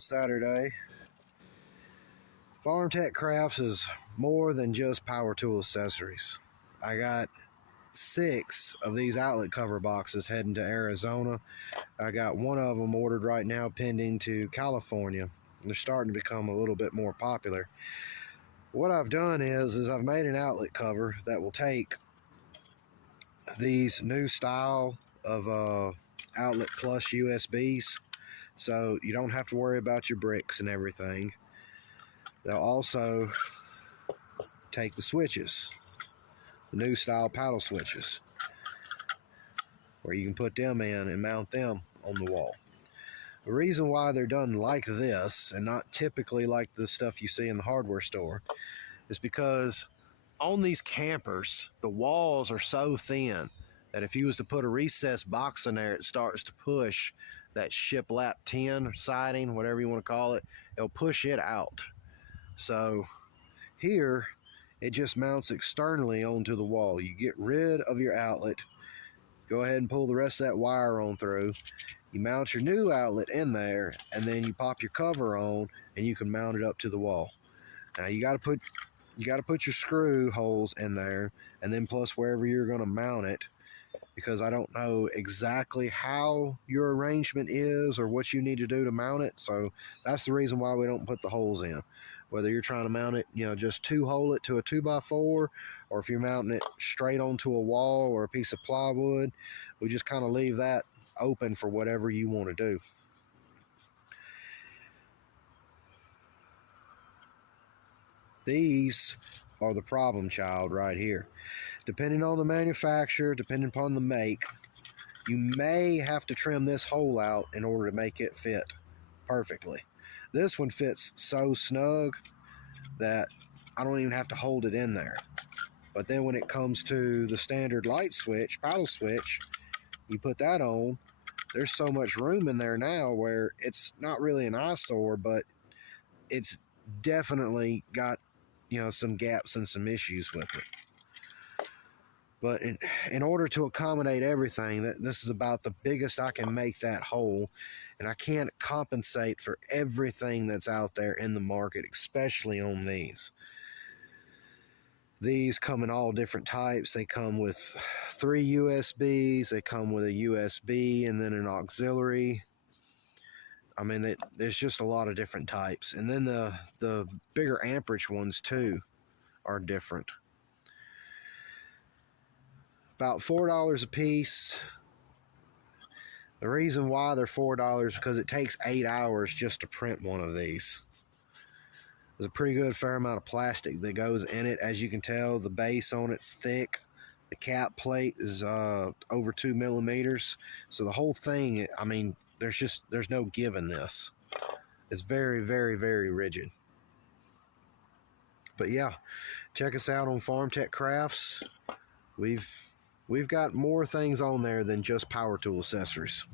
Saturday. FarmTech Crafts is more than just power tool accessories. I got 6 of these outlet cover boxes heading to Arizona. I got one of them ordered right now, pending to California. They're starting to become a little bit more popular. What I've done is I've made an outlet cover that will take these new style of outlet plus USBs, so you don't have to worry about your bricks and everything. They'll also take the switches, the new style paddle switches, where you can put them in and mount them on the wall. The reason why they're done like this and not typically like the stuff you see in the hardware store is because on these campers, the walls are so thin that if you was to put a recessed box in there, it starts to push that shiplap tin siding, whatever you want to call it, it'll push it out. So here, it just mounts externally onto the wall. You get rid of your outlet, go ahead and pull the rest of that wire on through. You mount your new outlet in there, and then you pop your cover on, and you can mount it up to the wall. Now you got to put your screw holes in there, and then plus wherever you're going to mount it, because I don't know exactly how your arrangement is or what you need to do to mount it. So that's the reason why we don't put the holes in. Whether you're trying to mount it, just 2-hole it to a 2x4, or if you're mounting it straight onto a wall or a piece of plywood, we just kind of leave that open for whatever you want to do. These are the problem child right here. Depending on the manufacturer, depending upon the make, you may have to trim this hole out in order to make it fit perfectly. This one fits so snug that I don't even have to hold it in there. But then when it comes to the standard light switch, paddle switch, you put that on, there's so much room in there now where it's not really an eyesore, but it's definitely got, some gaps and some issues with it. But in order to accommodate everything, this is about the biggest I can make that hole, and I can't compensate for everything that's out there in the market, especially on these. These come in all different types. They come with 3 USBs, they come with a USB and then an auxiliary. I mean, there's just a lot of different types. And then the bigger amperage ones too are different. About $4 a piece. The reason why they're $4 is because it takes 8 hours just to print one of these. There's a pretty good fair amount of plastic that goes in it. As you can tell, the base on it's thick. The cap plate is over 2 millimeters. So the whole thing, I mean, there's no give in this. It's very, very, very rigid. But yeah, check us out on FarmTech Crafts. We've got more things on there than just power tool accessories.